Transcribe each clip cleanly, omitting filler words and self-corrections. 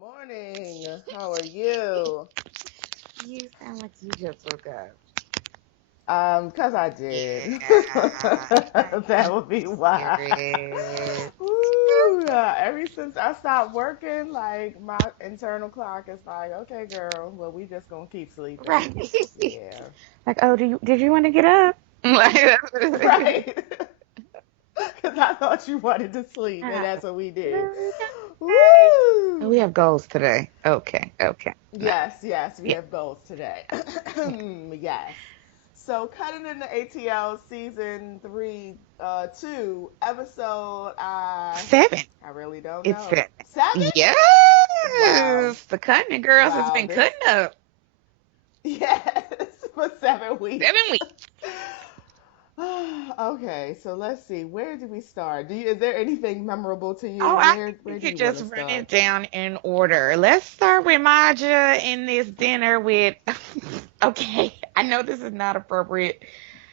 Morning. How are you? You sound like you just woke up. 'Cause I did. Yeah, That would be why. spirit. Woo, ever since I stopped working, like my internal clock is like, okay, girl, well, we just gonna keep Right. sleeping. Yeah. Like, oh, did you want to get up? Like, Right. Because I thought you wanted to sleep, and that's what we did. okay. We Woo! have goals today. Okay, okay. No. Yes, yes, we Yeah. have goals today. Okay. Yes. So, Cutting in the ATL season three, two, episode, Seven. I really don't It's know. seven. 7? Wow. Yes. The Cuttin girls has Wow. been This, cutting up yes, for 7 weeks. 7 weeks. Okay, so let's see. Where do we start? Is there anything memorable to Oh, you? I Where think we where do could you want just to run start? it down in order. Let's start with Marja in this dinner with. Okay, I know this is not appropriate,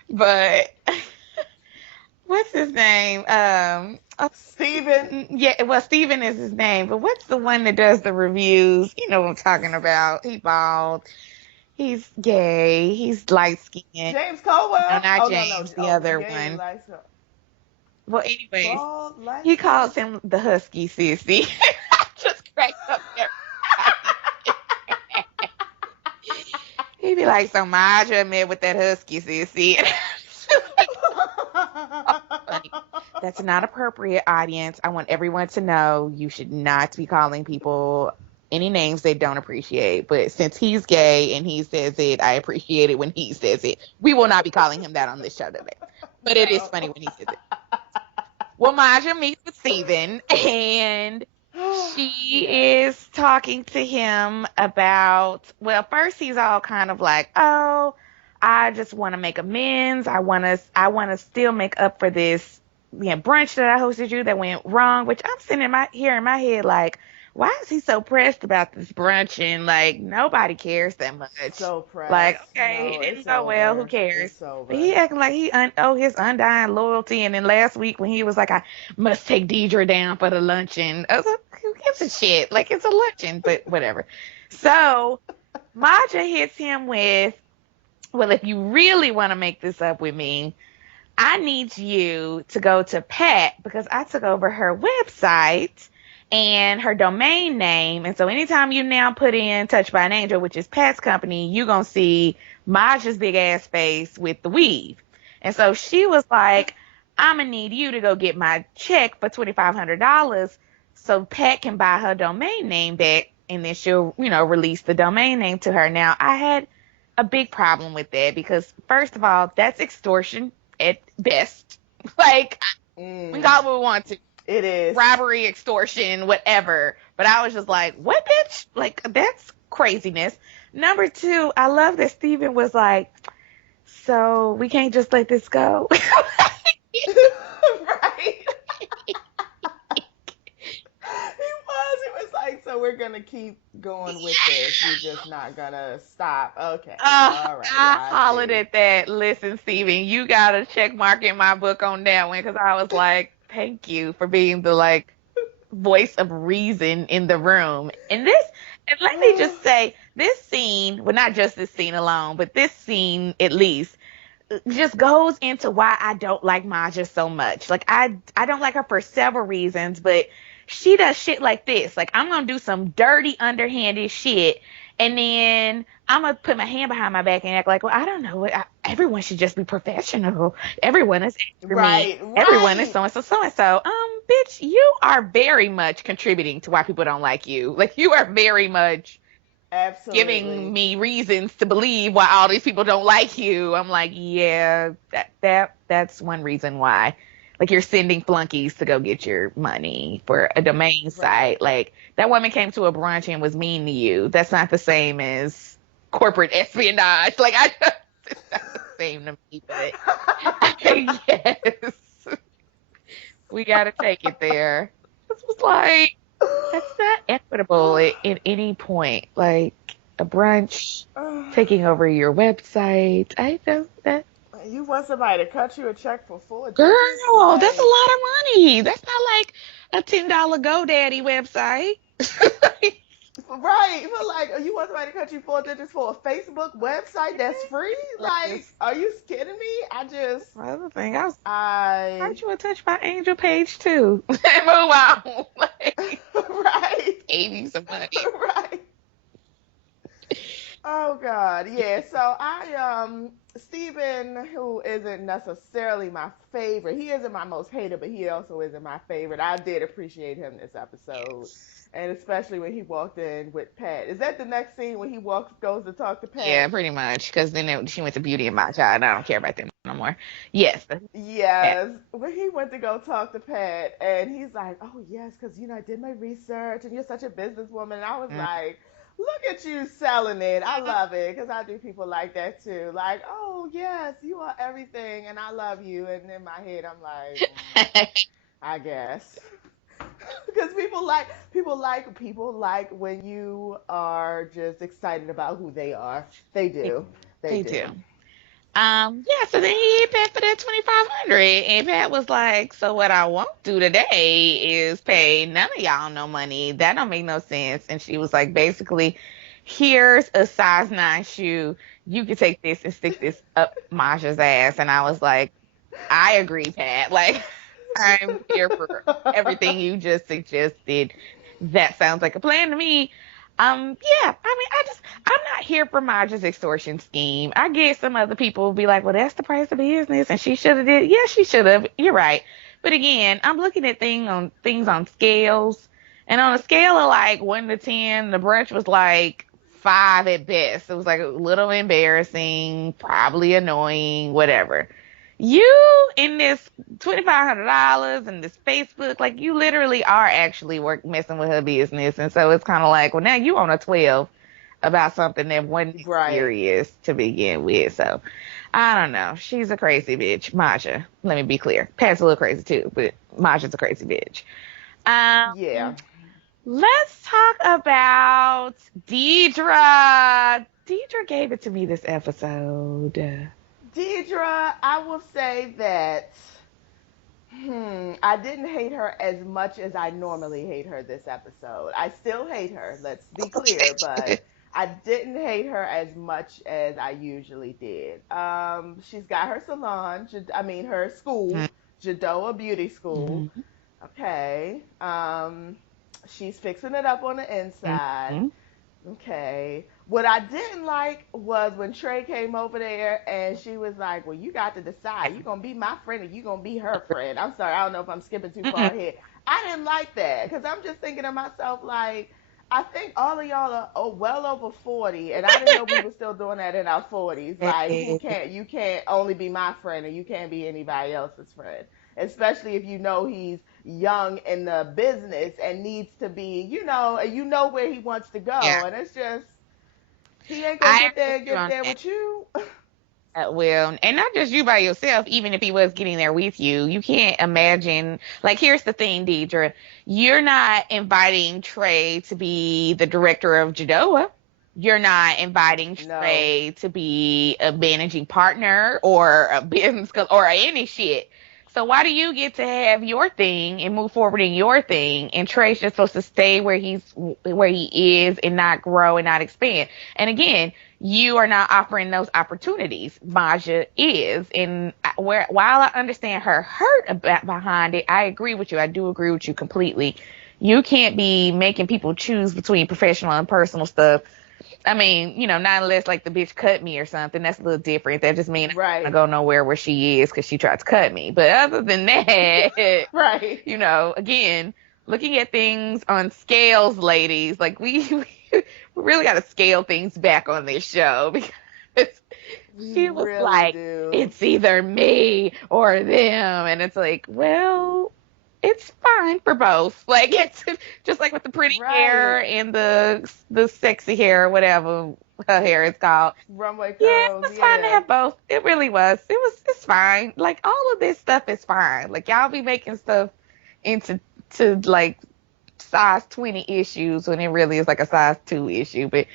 but what's his name? Steven. Yeah, well, Steven is his name, but what's the one that does the reviews? You know what I'm talking about. He bald. He's gay. He's light skinned. James No, Caldwell? not Oh no no. James, the Oh, other gay one. lights. Well, anyways, Bald light he skin. calls him the husky sissy. Just cracks up everybody. He be like, so Marja met with that husky sissy. Funny. That's not appropriate, audience. I want everyone to know you should not be calling people any names they don't appreciate. But since he's gay and he says it, I appreciate it when he says it. We will not be calling him that on this show today. But it is No. funny when he says it. Well, Maja meets with Steven and she Yes. is talking to him about, well, first he's all kind of like, oh, I just want to make amends. I want to still make up for this, brunch that I hosted you that went wrong, which I'm sitting here in my head like, why is he so pressed about this brunch? And like, nobody cares that much. So Like, pressed. okay, it No, didn't it's go well. Who over. cares? It's But over. he acting like he his undying loyalty. And then last week when he was like, I must take Deidre down for the luncheon. I was like, who gives a shit? Like, it's a luncheon, but whatever. So Maja hits him with, well, if you really want to make this up with me, I need you to go to Pat because I took over her website and her domain name. And so anytime you now put in Touched by an Angel, which is Pat's company, you're going to see Maja's big ass face with the weave. And so she was like, I'm going to need you to go get my check for $2,500 so Pat can buy her domain name back and then she'll, release the domain name to her. Now, I had a big problem with that because, first of all, that's extortion at best. Like, we Mm, call it what we want to. it is. Robbery, extortion, whatever. But I was just like, what, bitch? Like, that's craziness. Number two, I love that Steven was like, so we can't just let this go. Right. He was like, so we're gonna keep going with this. We're just not gonna stop. Okay. All right. I I hollered see. at that. Listen, Steven, you got a check mark in my book on that one because I was like, thank you for being the like voice of reason in the room. And let me just say, this scene, well, not just this scene alone, but this scene at least, just goes into why I don't like Maja so much. Like I don't like her for several reasons, but she does shit like this. Like I'm gonna do some dirty, underhanded shit, and then I'm gonna put my hand behind my back and act like, well, I don't know. Everyone should just be professional. Everyone is after me. Right. Everyone is Right. so and so, so and so. Bitch, you are very much contributing to why people don't like you. Like you are very much giving Absolutely. me reasons to believe why all these people don't like you. I'm like, yeah, that's one reason why. Like you're sending flunkies to go get your money for a domain Right. site. Like that woman came to a brunch and was mean to you. That's not the same as corporate espionage. Like it's not the same to me. But yes, we gotta take it there. This was like that's not equitable at any point. Like a brunch taking over your website. I don't that You want somebody to cut you a check for 4 digits? girl, that's a Like, lot of money. That's not like a $10 GoDaddy website. Right. But like, you want somebody to cut you 4 digits for a Facebook website that's free? Like, are you kidding me? Other thing, aren't I, you a touch by Angel page too? Move on. Like, right, gave you some money. right. Oh God, yeah. So Steven, who isn't necessarily my favorite, he isn't my most hated, but he also isn't my favorite. I did appreciate him this episode, Yes. and especially when he walked in with Pat. Is that the next scene when he goes to talk to Yeah, Pat? pretty much. Because then she went to Beauty and Machi, and I don't care about them no more. Yes. Yeah. Yes, when he went to go talk to Pat, and he's like, "Oh yes, because I did my research, and you're such a businesswoman." And I was Mm. like, "Look at you selling it. I love it because I do people like that too. Like, oh yes, you are everything, and I love you." And in my head, I'm like, I guess, because people like when you are just excited about who they are. They They do. They they do. do. Yeah, so then he hit Pat for that 2,500. And Pat was like, so what I won't do today is pay none of y'all no money. That don't make no sense. And she was like, basically, here's a size 9 shoe. You can take this and stick this up Masha's ass. And I was like, I agree, Pat. Like, I'm here for everything you just suggested. That sounds like a plan to me. Yeah, I mean, I'm not here for Marja's extortion scheme. I guess some other people will be like, well, that's the price of business, and she should have did. Yeah, she should have. You're right. But again, I'm looking at things on scales, and on a scale of like 1 to 10, the brunch was like 5 at best. It was like a little embarrassing, probably annoying, whatever. You in this $2,500 and this Facebook, like you literally are actually messing with her business, and so it's kind of like, well, now you on a 12 about something that wasn't Right. serious to begin with. So I don't know. She's a crazy bitch, Maja. Let me be clear. Pat's a little crazy too, but Maja's a crazy bitch. Yeah. Let's talk about Deidre. Deidre gave it to me this episode. Deidre, I will say that I didn't hate her as much as I normally hate her this episode. I still hate her, let's be clear, but I didn't hate her as much as I usually did. She's got her salon, her school, Jadoa Beauty School. Mhm. Okay. She's fixing it up on the inside. Mhm. Okay. What I didn't like was when Trey came over there and she was like, "Well, you got to decide. You gonna be my friend or you gonna be her friend." I'm sorry, I don't know if I'm skipping too far Mm-mm. ahead. I didn't like that because I'm just thinking to myself like, I think all of y'all are well over 40, and I didn't know we were still doing that in our 40s. Like, you can't only be my friend, or you can't be anybody else's friend, especially if you know he's young in the business and needs to be, where he wants to Yeah, go, and it's just he ain't gonna I get agree there with you on that. with you. Well, and not just you by yourself, even if he was getting there with you, you can't imagine. Like, here's the thing, Deidre. You're not inviting Trey to be the director of Jadoa. You're not inviting No. Trey to be a managing partner or a business or any shit. So why do you get to have your thing and move forward in your thing, and Trey's just supposed to stay where he is and not grow and not expand? And again, you are not offering those opportunities. Maja is, and while I understand her hurt about behind it, I agree with you. I do agree with you completely. You can't be making people choose between professional and personal stuff. I mean, not unless like the bitch cut me or something. That's a little different. That just means I'm not Right. gonna go nowhere where she is because she tried to cut me. But other than that, Right. again, looking at things on scales, ladies, like we really got to scale things back on this show because We she was really like, do. it's either me or them. And it's like, well, it's fine for both. Like, it's just like with the pretty hair Right. and the sexy hair, whatever her hair is called. Runway Yeah, it curls. was fine to Yeah. have both. It really was. It's fine. Like all of this stuff is fine. Like y'all be making stuff into like size 20 issues when it really is like a size 2 issue. But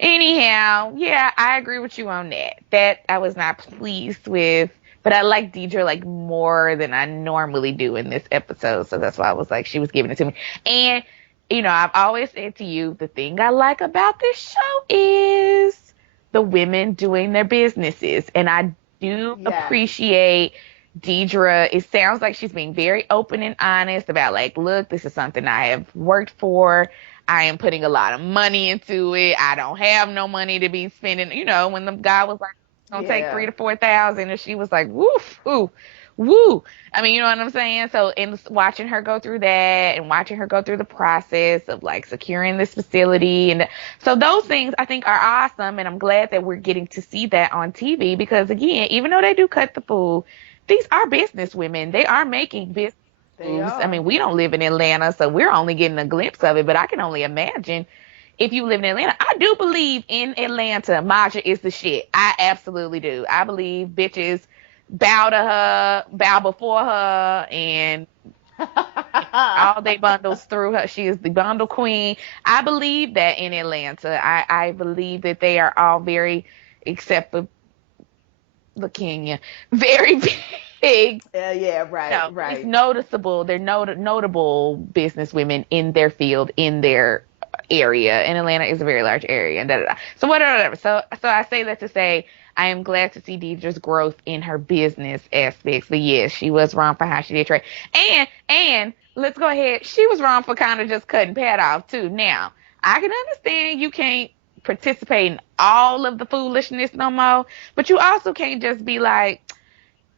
anyhow, yeah, I agree with you on that. That I was not pleased with, but I like Deidre like more than I normally do in this episode. So that's why I was like, she was giving it to me. And I've always said to you, the thing I like about this show is the women doing their businesses. And I do Yes. appreciate Deidre. It sounds like she's being very open and honest about, like, look, this is something I have worked for. I am putting a lot of money into it. I don't have no money to be spending. When the guy was like, "Gonna take Yeah. 3 to 4 thousand," and she was like, "Woof, ooh, woo." I mean, you know what I'm saying? So, in watching her go through that and watching her go through the process of like securing this facility, and so those things I think are awesome, and I'm glad that we're getting to see that on TV because, again, even though they do cut the fool, these are business women. They are making business They moves. I are. mean, we don't live in Atlanta, so we're only getting a glimpse of it, but I can only imagine if you live in Atlanta. I do believe in Atlanta, Marja is the shit. I absolutely do. I believe bitches bow to her, bow before her, and all they bundles through her. She is the bundle queen. I believe that in Atlanta. I believe that they are all very, except for the Kenya, very big. Yeah, right, It's right. noticeable. They're notable business women in their field, in their area. And Atlanta is a very large area. And da, da, da. So whatever. So I say that to say I am glad to see Deidre's growth in her business aspects. But yes, she was wrong for how she did trade. And let's go ahead. She was wrong for kind of just cutting Pat off too. Now I can understand you can't participate in all of the foolishness no more, but you also can't just be like,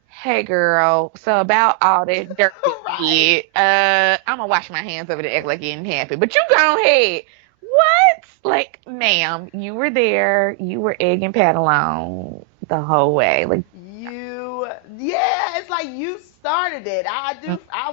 "Hey girl, so about all that dirt we Right. did, I'm gonna wash my hands of it and act like it didn't happen." But you go ahead. What? Like, ma'am, you were there. You were egging Pat along the whole way. Like, Yeah, it's like you started it. I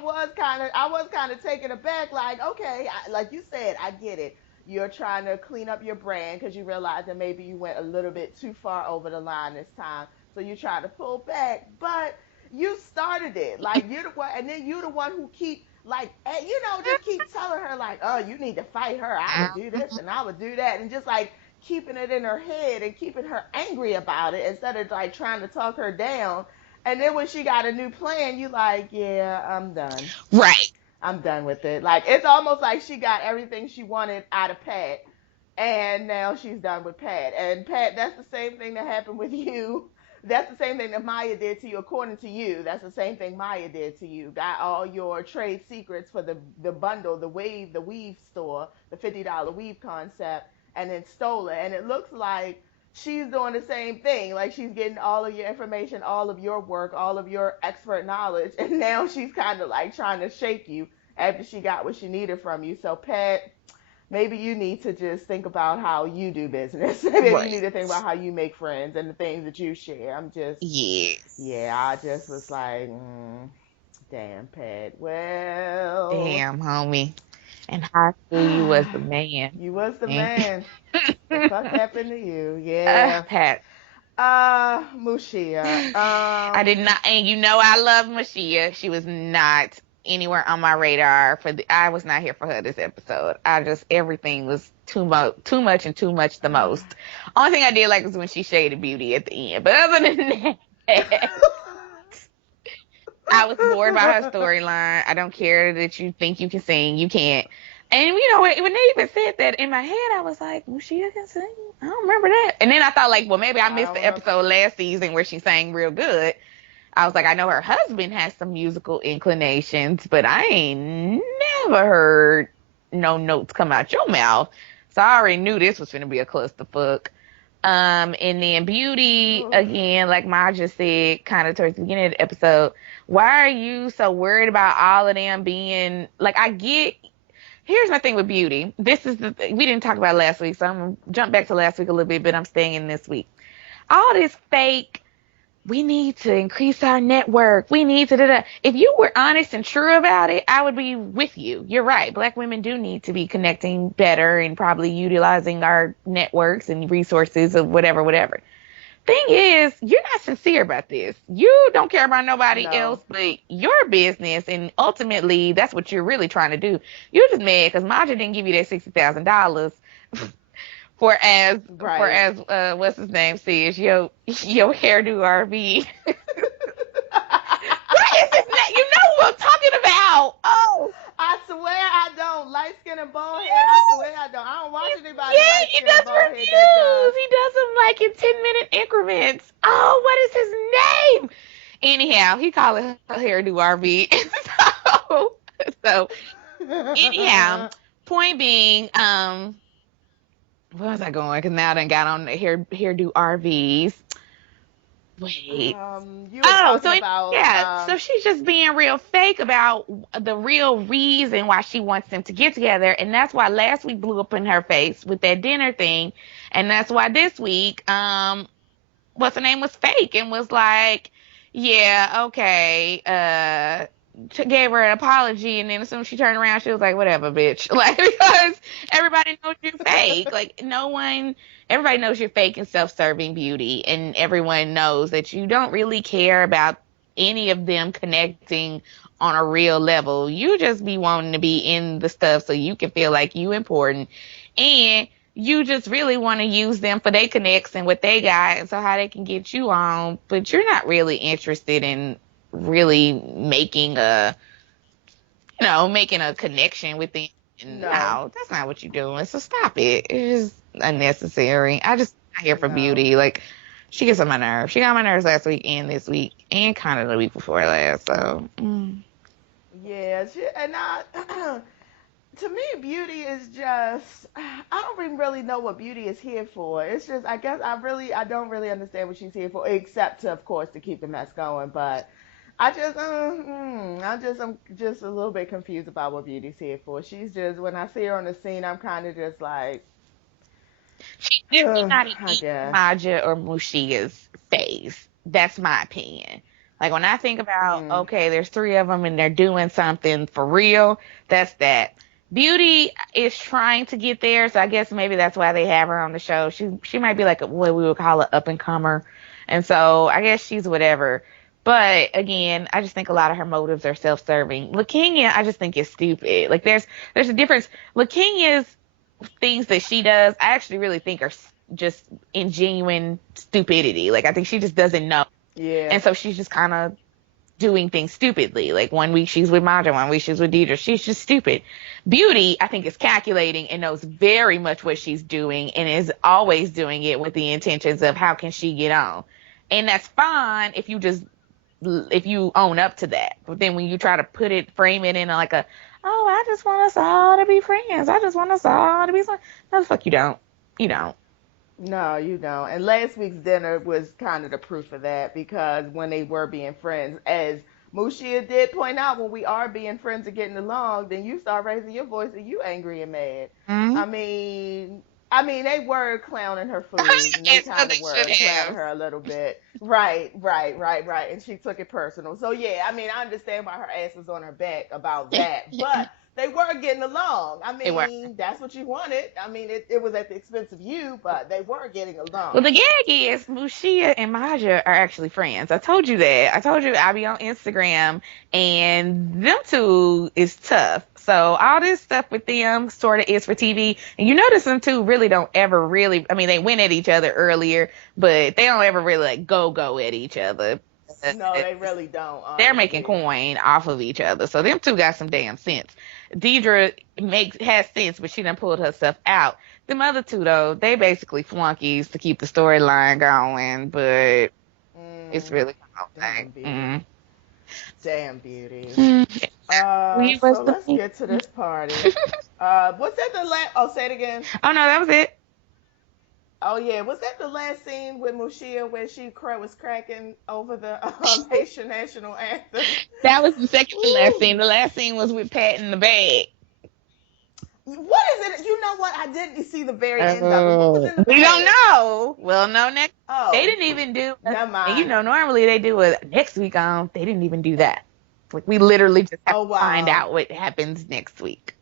was kind of taken aback. Like, okay, like you said, I get it. You're trying to clean up your brand because you realize that maybe you went a little bit too far over the line this time. So you try to pull back, but you started it. Like you're the one, and then you're the one who keep like, just keep telling her like, oh, you need to fight her. I would do this and I would do that, and just like keeping it in her head and keeping her angry about it instead of like trying to talk her down. And then when she got a new plan, you like, yeah, I'm done. right. I'm done with it. Like it's almost like she got everything she wanted out of Pat, and now she's done with Pat. And Pat, that's the same thing that happened with you. That's the same thing that Maya did to you, according to you. That's the same thing Maya did to you. Got all your trade secrets for the bundle, the weave store, the $50 weave concept, and then stole it. And it looks like she's doing the same thing. Like she's getting all of your information, all of your work, all of your expert knowledge, and now she's kind of like trying to shake you after she got what she needed from you. So Pat, maybe you need to just think about how you do business. Maybe you Right. need to think about how you make friends and the things that you share. Yes. Yeah, I just was like, damn, Pat. Well, Damn, homie. And high school, you was the man. you was the Man. man. The fuck happened to you? Yeah. Pat. Mushia. I did not, and I love Machia. She was not anywhere on my radar I was not here for her this episode. Everything was too much, and too much the most. Only thing I did like was when she shaded Beauty at the end, but other than that, I was bored by her storyline. I don't care that you think you can sing, you can't. And when they even said that in my head, I was like, well, she can sing. I don't remember that. And then I thought, like, well, maybe I I missed don't the remember. episode last season where she sang real good. I was like, I know her husband has some musical inclinations, but I ain't never heard no notes come out your mouth. So I already knew this was going to be a clusterfuck. And then Beauty, Oof. again, like Ma just said, kind of towards the beginning of the episode, why are you so worried about all of them being, like, here's my thing with Beauty. This is we didn't talk about it last week, so I'm going to jump back to last week a little bit, but I'm staying in this week. All this fake, we need to increase our network. We need to da da. If you were honest and true about it, I would be with you. You're right. Black women do need to be connecting better and probably utilizing our networks and resources of whatever, whatever. Thing is, you're not sincere about this. You don't care about nobody else No. but your business, and ultimately, that's what you're really trying to do. You're just mad because Marja didn't give you that $60,000 for Right. what's his name says your hairdo RV. What is his name? You know what I'm talking about? Oh, I swear I don't. Light skin and bald head, I swear I don't. I don't watch anybody Yeah, light he skin and does bald head that does. reviews. He does them like in 10-minute increments. Oh, what is his name? Anyhow, he called it a hairdo RV. so, so anyhow, point being, where was I going? Because now I done got on the hairdo RVs. Wait. You were Oh, talking about yeah. So she's just being real fake about the real reason why she wants them to get together, and that's why last week blew up in her face with that dinner thing, and that's why this week, what's her name was fake and was like, yeah, okay, gave her an apology, and then as soon as she turned around, she was like, whatever, bitch. Like, because everybody knows you're fake. Like, everybody knows you're fake and self-serving beauty, and everyone knows that you don't really care about any of them connecting on a real level. You just be wanting to be in the stuff so you can feel like you important, and you just really want to use them for their connects and what they got, and so how they can get you on, but you're not really interested in really making a connection with them. no, No, that's not what you're doing. So stop it. It's just unnecessary. I just not here for no. beauty. Like, she gets on my nerves. She got on my nerves last week and this week and kind of the week before last. So Yeah, and I, to me, beauty is just, I don't even really know what beauty is here for. It's just, I guess I don't really understand what she's here for, except to, of course, to keep the mess going. But I'm just a little bit confused about what beauty's here for. She's just, when I see her on the scene, I'm kind of just like, she's definitely not in I either guess. Maja or Mushia's phase. That's my opinion. Like, when I think about, Mm, okay, there's three of them and they're doing something for real, that's that. Beauty is trying to get there, so I guess maybe that's why they have her on the show. She might be like what we would call an up and comer, and so I guess she's whatever. But again, I just think a lot of her motives are self-serving. LaKenya, I just think is stupid. Like, there's a difference. LaKenya's things that she does, I actually really think are just in genuine stupidity. Like, I think she just doesn't know. yeah. And so she's just kind of doing things stupidly. Like, one week she's with Marja, one week she's with Deidre. She's just stupid. Beauty, I think, is calculating and knows very much what she's doing and is always doing it with the intentions of how can she get on. And that's fine if you own up to that. But then when you try to frame it in like oh, I just want us all to be friends. I just want us all to be friends. No, the fuck you don't. You don't. No, you don't. And last week's dinner was kind of the proof of that because when they were being friends, as Mushia did point out, when we are being friends and getting along, then you start raising your voice and you angry and mad. Mm-hmm. I mean, they were clowning her food and they And so kind they of should were clowning have. her a little bit. Right, right, right, right. And she took it personal. So yeah, I understand why her ass was on her back about that. But they were getting along. They were. That's what you wanted. It was at the expense of you, but they were getting Well, along. the gag is Mushia and Maja are actually friends. I told you that. I told you I be on Instagram, and them two is tough. So all this stuff with them sort of is for TV. And you notice them two really don't ever really, they went at each other earlier, but they don't ever really like go at each other. No, they really don't, They're making honestly. coin off of each other. So them two got some damn sense. Deidre has sense, but she done pulled herself out. Them other two though, they basically flunkies to keep the storyline going, but it's Mm, really damn like, beauty. Damn beauty. mm. We was So the let's get to this party. Was that the last? Oh, say it again. Oh no, that was it. Oh yeah, was that the last scene with Mushia where she was cracking over the Haitian national anthem? That was the second to last Ooh. scene. The last scene was with Pat in the bag. What is it? You know what? I didn't see the very end of it. What was in the We don't bag? know. We'll know next. They Oh, didn't even do, never and mind. normally they do it next week on. They didn't even do that. Like, we literally just have Oh to find wow. out what happens next week.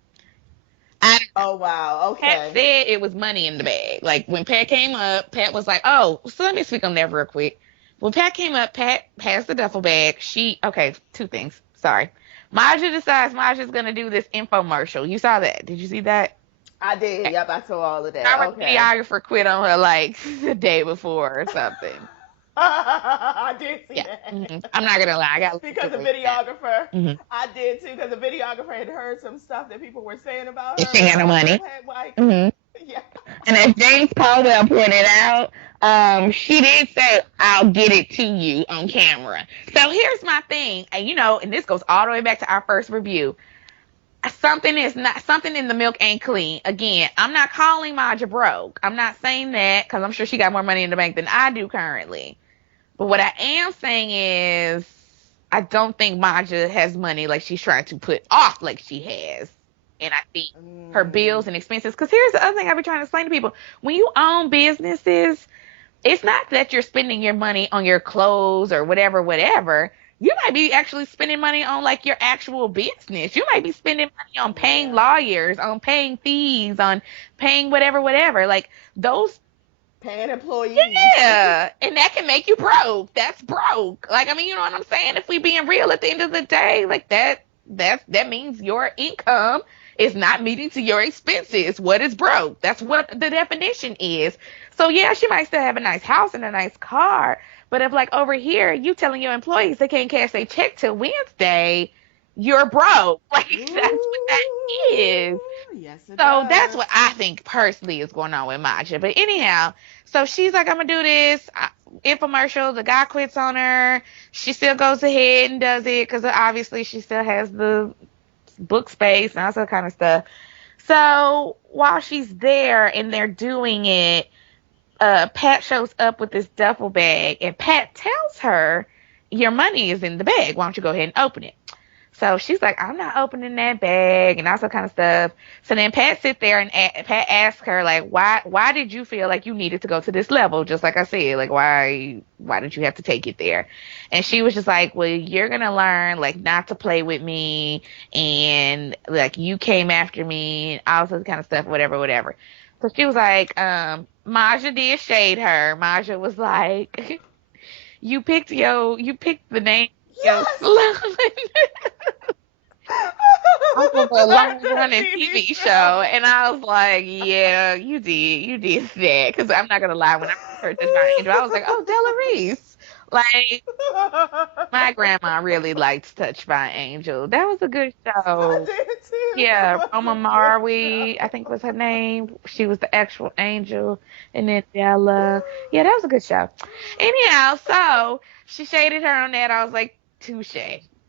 I don't know. Oh wow. Pat Okay. said it was money in the bag. Like, when Pat came up, Pat was like, "Oh, so let me speak on that real quick." When Pat came up, Pat has the duffel bag. Okay, two things. Sorry. Maja decides Maja's gonna do this infomercial. You saw that? Did you see that? I did. Yep, I saw all of that. Our Okay. videographer quit on her like the day before or something. I did see Yeah. that. I'm not gonna lie, I got a little Because the joy in that. videographer, Mm-hmm. I did too, because the videographer had heard some stuff that people were saying about If her, she and had I no was like, money. hey, Mike, Mm-hmm. yeah. And as James Caldwell pointed out, she did say, "I'll get it to you on camera." So here's my thing, and and this goes all the way back to our first review. Something in the milk ain't clean. Again, I'm not calling Marja broke. I'm not saying that because I'm sure she got more money in the bank than I do currently. But what I am saying is, I don't think Marja has money like she's trying to put off like she has. And I think her bills Mm, and expenses. Because here's the other thing I've been trying to explain to people: when you own businesses, it's not that you're spending your money on your clothes or whatever, whatever. You might be actually spending money on like your actual business. You might be spending money on paying yeah. lawyers, on paying fees, on paying whatever, whatever. Like those, Paying employees. yeah. And that can make you broke. That's broke. Like, I mean, you know what I'm saying? If we being real at the end of the day, like that means your income is not meeting to your expenses. What is broke? That's what the definition is. So yeah, she might still have a nice house and a nice car, but if like over here you telling your employees they can't cash their check till Wednesday, you're broke. Like that's what that is. Ooh, yes, it So that's does. what I think personally is going on with Macha. But anyhow, so she's like, I'm gonna do this. Infomercial. The guy quits on her. She still goes ahead and does it because obviously she still has the book space and all that kind of stuff. So while she's there and they're doing it, Pat shows up with this duffel bag, and Pat tells her, "Your money is in the bag. Why don't you go ahead and open it?" So she's like, I'm not opening that bag and all that kind of stuff. So then Pat sit there and Pat asks her like, why did you feel like you needed to go to this level? Just like I said, like why did you have to take it there? And she was just like, well, you're gonna learn like not to play with me, and like you came after me and all this kind of stuff, whatever, whatever. So she was like, Marja did shade her. Marja was like, you picked the name of your Yes! slogan off of a long The running TV TV show. show. And I was like, yeah, you did that. Because I'm not going to lie, when I first heard Touched by an Angel, I was like, oh, Della Reese. Like, my grandma really liked Touched by an Angel. That was a good I show. did too. That Yeah, was Roma a good Marwi, I show. think was her name. She was the actual angel. And then Della. Yeah, that was a good show. Anyhow, so she shaded her on that. I was like, touche.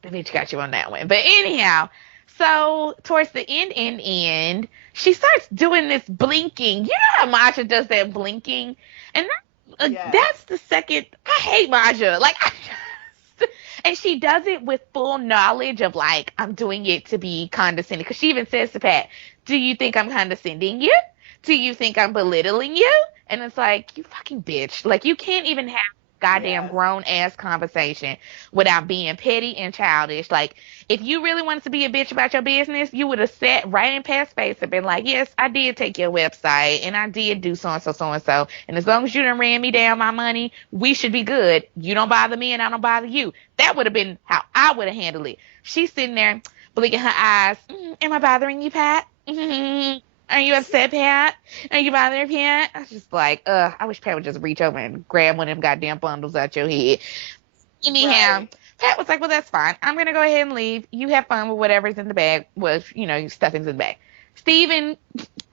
The bitch got you on that one. But anyhow, so towards the end, she starts doing this blinking. You know how Masha does that blinking? And Yes. that's the second. I hate Maja. Like, and she does it with full knowledge of like, I'm doing it to be condescending. Because she even says to Pat, do you think I'm condescending you? Do you think I'm belittling you? And it's like, you fucking bitch. Like, you can't even have goddamn Yes. grown ass conversation without being petty and childish. Like, if you really wanted to be a bitch about your business, you would have sat right in Pat's face and been like, yes, I did take your website and I did do so and so, so and so. And as long as you done ran me down my money, we should be good. You don't bother me and I don't bother you. That would have been how I would have handled it. She's sitting there blinking her eyes. Am I bothering you, Pat? Are you upset, Pat? Are you bothered, Pat? I was just like, I wish Pat would just reach over and grab one of them goddamn bundles out your head. Anyhow, Right. Pat was like, well, that's fine. I'm going to go ahead and leave. You have fun with whatever's in the bag, your stuffing's in the bag. Steven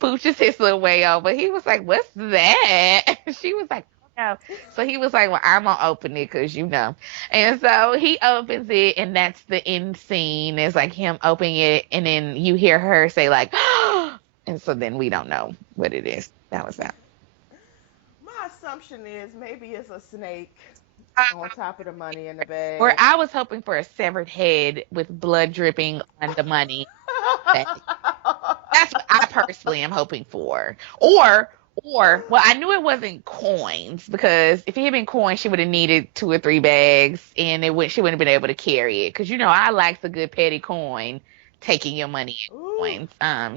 pooches his little way over. He was like, what's that? She was like, no. So he was like, well, I'm going to open it because you know. And so he opens it, and that's the end scene. It's like him opening it, and then you hear her say, like, and so then we don't know what it is. That was that. My assumption is maybe it's a snake on top of the money in the Or bag. I was hoping for a severed head with blood dripping on the money. That's what I personally am hoping for. Well, I knew it wasn't coins because if it had been coins, she would have needed 2 or 3 bags, and she wouldn't have been able to carry it. Because I like the good petty coin, taking your money in Ooh, coins.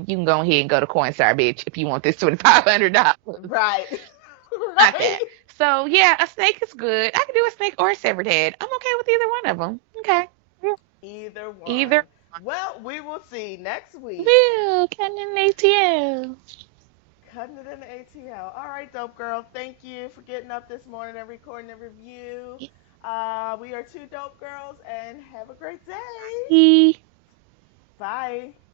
You can go ahead and go to Coinstar, bitch, if you want this $2,500. right. Not that. Right. So yeah, a snake is good. I can do a snake or a severed head. I'm okay with either one of them. Okay. Yeah. Either Either. one. Well, we will see next week. Woo, Cuttin ATL. Cutting it in the ATL. All right, dope girl. Thank you for getting up this morning and recording a review. We are two dope girls, and have a great day. Bye. Bye.